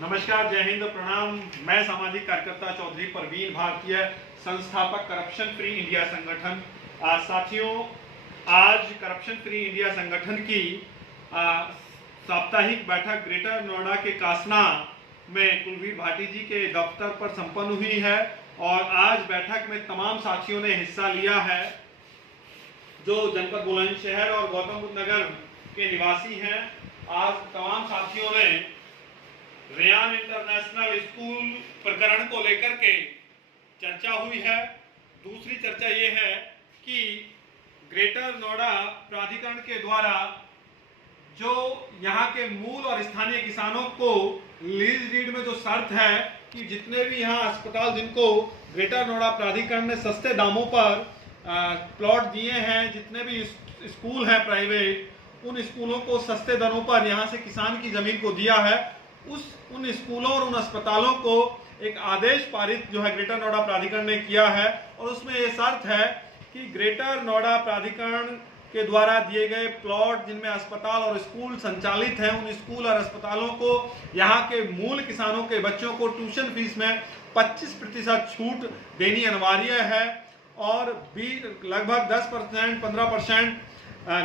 नमस्कार, जय हिंद, प्रणाम। मैं सामाजिक कार्यकर्ता चौधरी परवीन भारतीय, संस्थापक करप्शन फ्री इंडिया संगठन। साथियों, आज करप्शन फ्री इंडिया संगठन की साप्ताहिक बैठक ग्रेटर नोएडा के कासना में कुलवीर भाटी जी के दफ्तर पर संपन्न हुई है और आज बैठक में तमाम साथियों ने हिस्सा लिया है जो जनपद बुलंदशहर और गौतम बुद्ध नगर के निवासी हैं। आज तमाम साथियों ने रेयान इंटरनेशनल स्कूल प्रकरण को लेकर के चर्चा हुई है। दूसरी चर्चा ये है कि ग्रेटर नोएडा प्राधिकरण के द्वारा जो यहाँ के मूल और स्थानीय किसानों को लीज डीड में जो शर्त है कि जितने भी यहाँ अस्पताल जिनको ग्रेटर नोएडा प्राधिकरण ने सस्ते दामों पर प्लॉट दिए हैं, जितने भी स्कूल हैं प्राइवेट, उन स्कूलों को सस्ते दरों पर यहाँ से किसान की जमीन को दिया है। उन स्कूलों और उन अस्पतालों को एक आदेश पारित जो है ग्रेटर नोएडा प्राधिकरण ने किया है और उसमें यह शर्त है कि ग्रेटर नोएडा प्राधिकरण के द्वारा दिए गए प्लॉट जिनमें अस्पताल और स्कूल संचालित हैं, उन स्कूल और अस्पतालों को यहाँ के मूल किसानों के बच्चों को ट्यूशन फीस में 25% छूट देनी अनिवार्य है और लगभग 10% 15%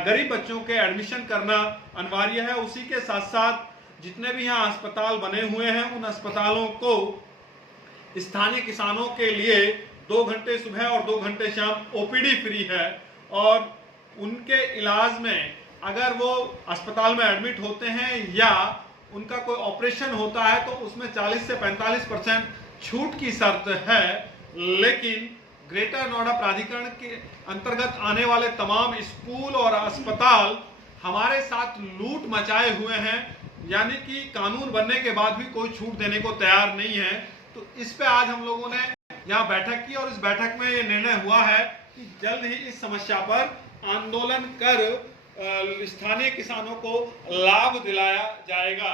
गरीब बच्चों के एडमिशन करना अनिवार्य है। उसी के साथ साथ जितने भी यहाँ अस्पताल बने हुए हैं, उन अस्पतालों को स्थानीय किसानों के लिए 2 घंटे सुबह और 2 घंटे शाम ओपीडी फ्री है और उनके इलाज में अगर वो अस्पताल में एडमिट होते हैं या उनका कोई ऑपरेशन होता है तो उसमें 40 से 45% छूट की शर्त है। लेकिन ग्रेटर नोएडा प्राधिकरण के अंतर्गत आने वाले तमाम स्कूल और अस्पताल हमारे साथ लूट मचाए हुए हैं, यानी कि कानून बनने के बाद भी कोई छूट देने को तैयार नहीं है। तो इस पे आज हम लोगों ने यहाँ बैठक की और इस बैठक में ये निर्णय हुआ है कि जल्द ही इस समस्या पर आंदोलन कर स्थानीय किसानों को लाभ दिलाया जाएगा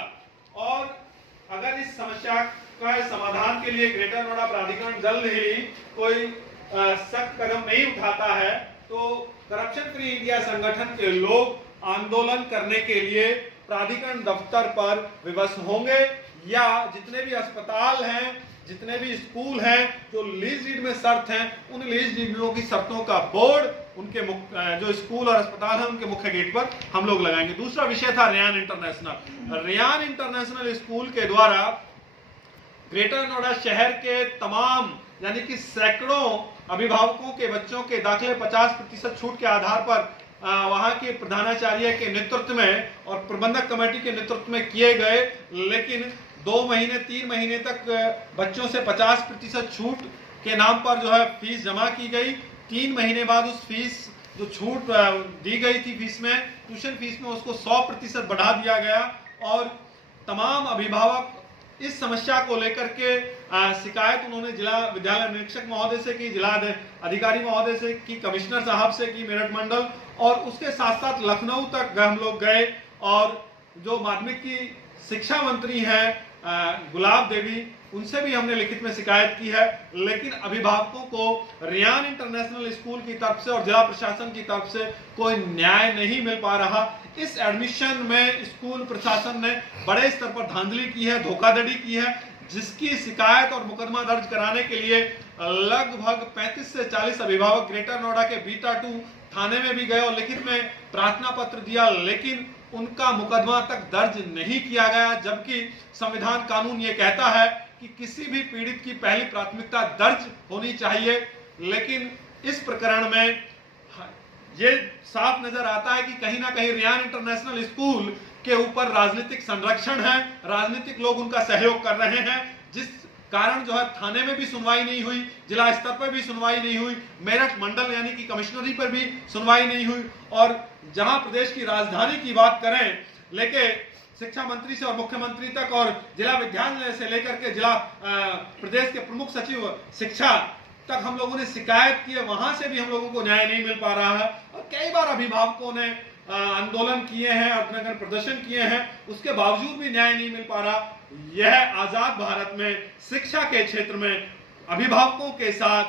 और अगर इस समस्या का समाधान के लिए ग्रेटर नोएडा प्राधिकरण जल्द ही कोई सख्त कदम नहीं उठाता है तो करप्शन फ्री इंडिया संगठन के लोग आंदोलन करने के लिए प्राधिकरण दफ्तर पर विवश होंगे या जितने भी अस्पताल हैं, जितने भी स्कूल हैं जो लीज डीड में शर्त हैं, उन लीज डीडों की शर्तों का बोर्ड उनके जो स्कूल और अस्पताल हैं उनके मुख्य गेट पर हम लोग लगाएंगे। दूसरा विषय था Ryan International. Ryan International school के द्वारा ग्रेटर नोएडा शहर के तमाम यानी कि सैकड़ों अभिभावकों के बच्चों के दाखिले 50% छूट के आधार पर वहां के प्रधानाचार्य के नेतृत्व में और प्रबंधक कमेटी के नेतृत्व में किए गए, लेकिन 2 महीने 3 महीने तक बच्चों से 50% छूट के नाम पर जो है फीस जमा की गई। 3 महीने बाद उस फीस जो छूट दी गई थी फीस में, ट्यूशन फीस में, उसको 100% बढ़ा दिया गया और तमाम अभिभावक इस समस्या को लेकर के शिकायत उन्होंने जिला विद्यालय निरीक्षक महोदय से की, जिला अधिकारी महोदय से की, कमिश्नर साहब से की, मेरठ मंडल, और उसके साथ साथ लखनऊ तक हम लोग गए और जो माध्यमिक की शिक्षा मंत्री हैं गुलाब देवी, उनसे भी हमने लिखित में शिकायत की है। लेकिन अभिभावकों को रेयान इंटरनेशनल स्कूल की तरफ से और जिला प्रशासन की तरफ से कोई न्याय नहीं मिल पा रहा। इस एडमिशन में स्कूल प्रशासन ने बड़े स्तर पर धांधली की है, धोखाधड़ी की है, जिसकी शिकायत और मुकदमा दर्ज कराने के लिए लगभग 35 से 40 अभिभावक ग्रेटर नोएडा के बीटा 2 थाने में भी गए और लिखित में प्रार्थना पत्र दिया, लेकिन उनका मुकदमा तक दर्ज नहीं किया गया। जबकि संविधान कानून ये कहता है कि किसी भी पीड़ित की पहली प्राथमिकता दर्ज होनी चाहिए, लेकिन इस प्रकरण में ये साफ नजर आता है कि कहीं ना कहीं रेयान इंटरनेशनल स्कूल के ऊपर राजनीतिक संरक्षण है, राजनीतिक लोग उनका सहयोग कर रहे हैं, जिस कारण जो है थाने में भी सुनवाई नहीं हुई, जिला स्तर पर भी सुनवाई नहीं हुई, मेरठ मंडल यानी कि कमिश्नरी पर भी सुनवाई नहीं हुई और जहां प्रदेश की राजधानी की बात करें लेके शिक्षा मंत्री से और मुख्यमंत्री तक और जिला विद्यालय से लेकर के जिला प्रदेश के प्रमुख सचिव शिक्षा तक हम लोगों ने शिकायत की है, वहां से भी हम लोगों को न्याय नहीं मिल पा रहा है और कई बार अभिभावकों ने आंदोलन किए हैं, अपना प्रदर्शन किए हैं, उसके बावजूद भी न्याय नहीं मिल पा रहा। यह आजाद भारत में शिक्षा के क्षेत्र में अभिभावकों के साथ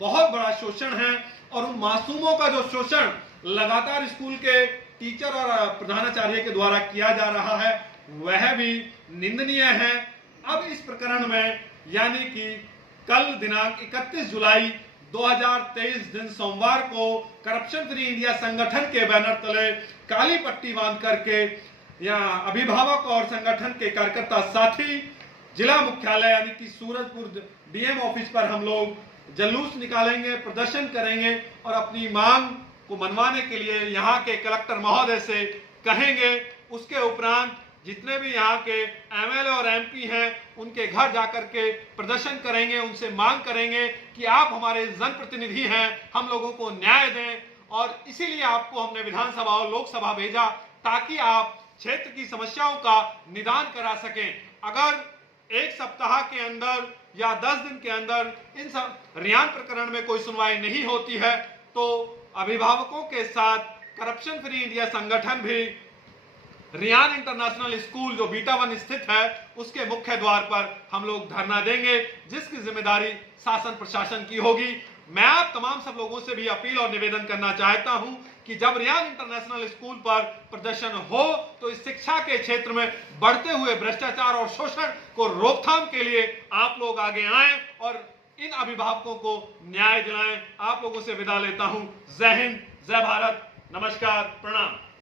बहुत बड़ा शोषण है और उन मासूमों का जो शोषण लगातार स्कूल के टीचर और प्रधानाचार्य के द्वारा किया जा रहा है वह भी निंदनीय है। अब इस प्रकरण में यानी कि कल दिनांक 31 जुलाई 2023 दिन सोमवार को करप्शन फ्री इंडिया संगठन के बैनर तले काली पट्टी बांध करके यहाँ अभिभावक और संगठन के कार्यकर्ता साथी जिला मुख्यालय यानी कि सूरजपुर डीएम ऑफिस पर हम लोग जुलूस निकालेंगे, प्रदर्शन करेंगे और अपनी मांग को मनवाने के लिए यहाँ के कलेक्टर महोदय से कहेंगे। उसके उपरांत जितने भी यहाँ के एमएलए और एमपी हैं उनके घर जाकर के प्रदर्शन करेंगे, उनसे मांग करेंगे कि आप हमारे जनप्रतिनिधि हैं, हम लोगों को न्याय दें। और इसीलिए आपको हमने विधानसभा और लोकसभा भेजा ताकि आप क्षेत्र की समस्याओं का निदान करा सकें। अगर एक सप्ताह के अंदर या 10 दिन के अंदर इन सब रियान प्रकरण में कोई सुनवाई नहीं होती है तो अभिभावकों के साथ करप्शन फ्री इंडिया संगठन भी रियान इंटरनेशनल स्कूल जो बीटा 1 स्थित है उसके मुख्य द्वार पर हम लोग धरना देंगे, जिसकी जिम्मेदारी शासन प्रशासन की होगी। मैं आप तमाम सब लोगों से भी अपील और निवेदन करना चाहता हूं कि जब रियान इंटरनेशनल स्कूल पर प्रदर्शन हो तो इस शिक्षा के क्षेत्र में बढ़ते हुए भ्रष्टाचार और शोषण को रोकथाम के लिए आप लोग आगे आएं और इन अभिभावकों को न्याय दिलाएं। आप लोगों से विदा लेता हूं। जय हिंद, जय भारत, नमस्कार, प्रणाम।